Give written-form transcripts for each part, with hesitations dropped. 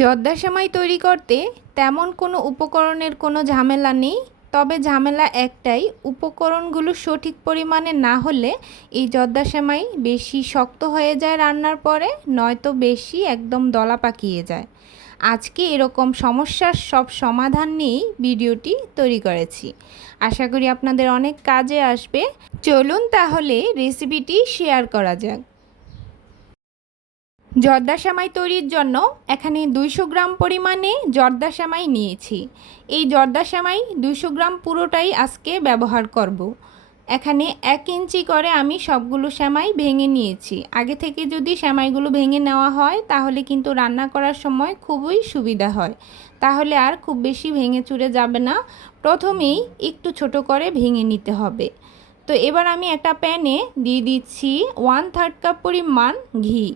জর্দা সেমাই তৈরি করতে তেমন কোনো উপকরণের কোনো ঝামেলা নেই। তবে ঝামেলা একটাই, উপকরণগুলো সঠিক পরিমাণে না হলে এই জর্দা সেমাই বেশি শক্ত হয়ে যায় রান্নার পরে, নয়তো বেশি একদম দলা পাকিয়ে যায়। আজকে এরকম সমস্যার সব সমাধান নিয়েই ভিডিওটি তৈরি করেছি। আশা করি আপনাদের অনেক কাজে আসবে। চলুন তাহলে রেসিপিটি শেয়ার করা যাক। জর্দা সেমাই তৈরির জন্য এখানে 200 গ্রাম পরিমাণে জর্দা সেমাই নিয়েছি। এই জর্দা সেমাই 200 গ্রাম পুরোটাই আজকে ব্যবহার করব। এখানে 1 ইঞ্চি করে আমি সবগুলো সেমাই ভেঙে নিয়েছি। আগে থেকে যদি সেমাইগুলো ভেঙে নেওয়া হয় তাহলে কিন্তু রান্না করার সময় খুবই সুবিধা হয়, তাহলে আর খুব বেশি ভেঙে চুরে যাবে না। প্রথমেই একটু ছোট করে ভেঙে নিতে হবে। তো এবার আমি একটা প্যানে দিয়ে দিচ্ছি 1/3 কাপ পরিমাণ ঘি।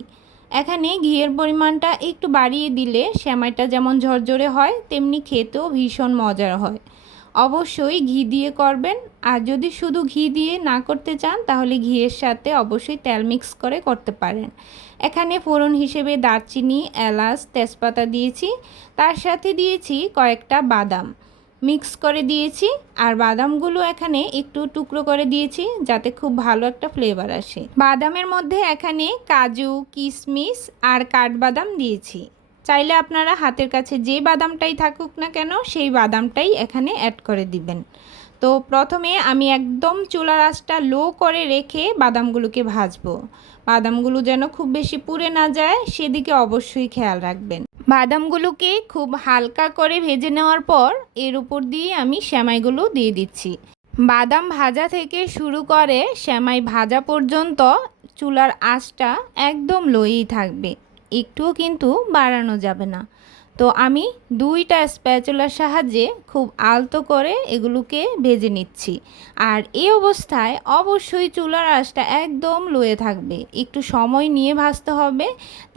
এখানে ঘিয়ের পরিমাণটা একটু বাড়িয়ে দিলে সেমাইটা যেমন ঝরঝরে হয় তেমনি খেতেও ভীষণ মজার হয়। অবশ্যই ঘি দিয়ে করবেন, আর যদি শুধু ঘি দিয়ে না করতে চান তাহলে ঘিয়ের সাথে অবশ্যই তেল মিক্স করে করতে পারেন। এখানে ফোড়ন হিসেবে দারচিনি, এলাচ, তেজপাতা দিয়েছি, তার সাথে দিয়েছি কয়েকটা বাদাম মিক্স করে দিয়েছি। আর বাদামগুলো এখানে একটু টুকরো করে দিয়েছি যাতে খুব ভালো একটা ফ্লেভার আসে। বাদামের মধ্যে এখানে কাজু, কিশমিশ আর কাঠবাদাম দিয়েছি। চাইলে আপনারা হাতের কাছে যে বাদামটাই থাকুক না কেন সেই বাদামটাই এখানে অ্যাড করে দিবেন। তো প্রথমে আমি একদম চুলার আঁচটা লো করে রেখে বাদামগুলোকে ভাজবো। বাদামগুলো যেন খুব বেশি পুড়ে না যায় সেদিকে অবশ্যই খেয়াল রাখবেন। বাদামগুলোকে খুব হালকা করে ভেজে নেওয়ার পর এর উপর দিয়ে আমি সেমাইগুলো দিয়ে দিচ্ছি। বাদাম ভাজা থেকে শুরু করে সেমাই ভাজা পর্যন্ত চুলার আঁচটা একদম লোই থাকবে, একটুও কিন্তু বাড়ানো যাবে না। তো আমি 2টা স্প্যাচুলার সাহায্যে খুব আলতো করে এগুলোকে ভেজে নিচ্ছি। আর এই অবস্থায় অবশ্যই চুলার আঁচটা একদম লোয়ে থাকবে, একটু সময় নিয়ে ভাজতে হবে,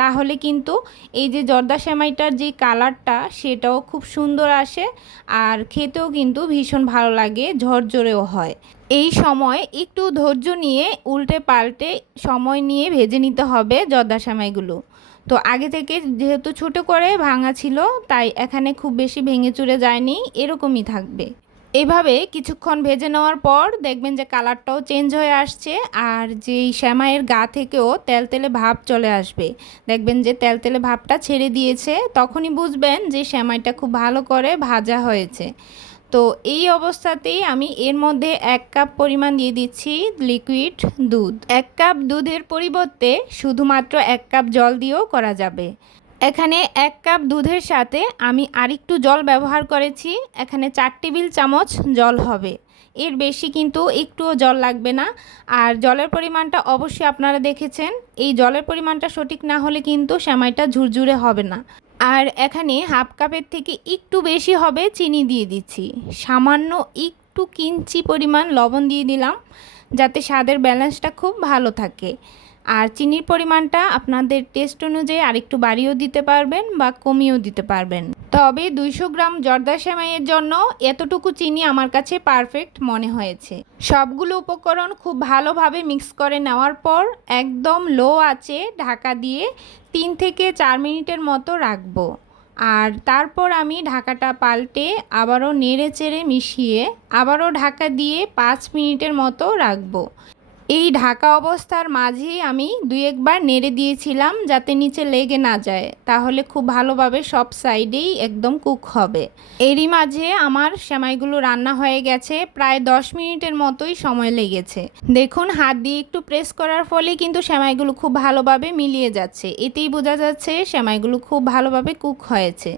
তাহলে কিন্তু এই যে জর্দা সেমাইটার যে কালারটা সেটাও খুব সুন্দর আসে, আর খেতেও কিন্তু ভীষণ ভালো লাগে, ঝরঝরেও হয়। এই সময় একটু ধৈর্য নিয়ে উল্টে পাল্টে সময় নিয়ে ভেজে নিতে হবে জর্দা সেমাইগুলো। তো আগে থেকে যেহেতু ছোট করে ভাঙা ছিল তাই এখানে খুব বেশি ভেঙে চুরে যায়নি, এরকমই থাকবে। এভাবে কিছুক্ষণ ভেজে নেওয়ার পর দেখবেন যে কালারটাও চেঞ্জ হয়ে আসছে, আর যেই সেমাইয়ের গা থেকেও তেলতেলে ভাব চলে আসবে। দেখবেন যে তেলতেলে ভাবটা ছেড়ে দিয়েছে, তখনই বুঝবেন যে সেমাইটা খুব ভালো করে ভাজা হয়েছে। তো এই অবস্থাতেই আমি এর মধ্যে 1 কাপ পরিমাণ দিয়ে দিচ্ছি লিকুইড দুধ। 1 কাপ দুধের পরিবর্তে শুধুমাত্র 1 কাপ জল দিয়েও করা যাবে। এখানে 1 কাপ দুধের সাথে আমি আরেকটু জল ব্যবহার করেছি, এখানে 4 টেবিল চামচ জল হবে, এর বেশি কিন্তু একটুও জল লাগবে না। আর জলের পরিমাণটা অবশ্যই আপনারা দেখেছেন, এই জলের পরিমাণটা সঠিক না হলে কিন্তু সেমাইটা ঝুরঝুরে হবে না। আর এখানে হাফ কাপের থেকে একটু বেশি হবে চিনি দিয়ে দিচ্ছি, সামান্য একটু কিঞ্চি পরিমাণ লবণ দিয়ে দিলাম যাতে স্বাদের ব্যালেন্সটা খুব ভালো থাকে। আর চিনির পরিমাণটা আপনাদের টেস্ট অনুযায়ী আরেকটু বাড়িয়েও দিতে পারবেন বা কমিয়েও দিতে পারবেন। তবে 200 গ্রাম জর্দা সেমাইয়ের জন্য এতটুকু চিনি আমার কাছে পারফেক্ট মনে হয়েছে। সবগুলো উপকরণ খুব ভালোভাবে মিক্স করে নেওয়ার পর একদম লো আঁচে ঢাকা দিয়ে 3 থেকে 4 মিনিটের মতো রাখবো। আর তারপর আমি ঢাকাটা পাল্টে আবারও নেড়ে চেড়ে মিশিয়ে আবারও ঢাকা দিয়ে 5 মিনিটের মতো রাখবো। এই ঢাকা অবস্থার মাঝেই আমি 2-1 বার নেড়ে দিয়েছিলাম যাতে নিচে লেগে না যায়, তাহলে খুব ভালোভাবে সব সাইডেই একদম কুক হবে। এরই মাঝে আমার সেমাইগুলো রান্না হয়ে গেছে, প্রায় 10 মিনিটের মতোই সময় লেগেছে। দেখুন হাত দিয়ে একটু প্রেস করার ফলে কিন্তু সেমাইগুলো খুব ভালোভাবে মিলিয়ে যাচ্ছে, এতেই বোঝা যাচ্ছে সেমাইগুলো খুব ভালোভাবে কুক হয়েছে।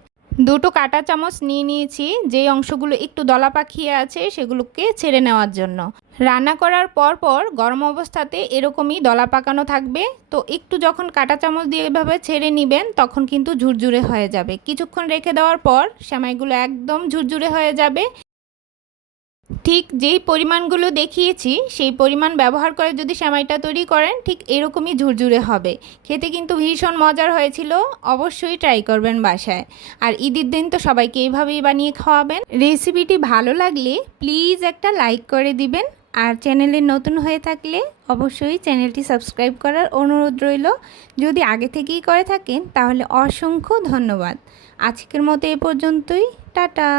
2টো কাঁটা চামচ নিয়ে নিয়েছি, যেই অংশগুলো একটু দলা পাকিয়ে আছে সেগুলোকে ছেড়ে নেওয়ার জন্য। রান্না করার পর গরম অবস্থাতে এরকমই দলা পাকানো থাকবে, তো একটু যখন কাঁটা চামচ দিয়ে এভাবে ছেড়ে নেবেন তখন কিন্তু ঝুরঝুরে হয়ে যাবে। কিছুক্ষণ রেখে দেওয়ার পর সেমাইগুলো একদম ঝুরঝুরে হয়ে যাবে। ঠিক যেই পরিমাণগুলো দেখিয়েছি সেই পরিমাণ ব্যবহার করে যদি সেমাইটা তৈরি করেন ঠিক এরকমই ঝুরঝুরে হবে, খেতে কিন্তু ভীষণ মজার হয়েছিল। অবশ্যই ট্রাই করবেন বাসায়, আর ঈদের দিন তো সবাইকে এইভাবেই বানিয়ে খাওয়াবেন। রেসিপিটি ভালো লাগলে প্লিজ একটা লাইক করে দিবেন, আর চ্যানেলে নতুন হয়ে থাকলে অবশ্যই চ্যানেলটি সাবস্ক্রাইব করার অনুরোধ রইল। যদি আগে থেকেই করে থাকেন তাহলে অসংখ্য ধন্যবাদ। আজকের মতো এ পর্যন্তই। টাটা।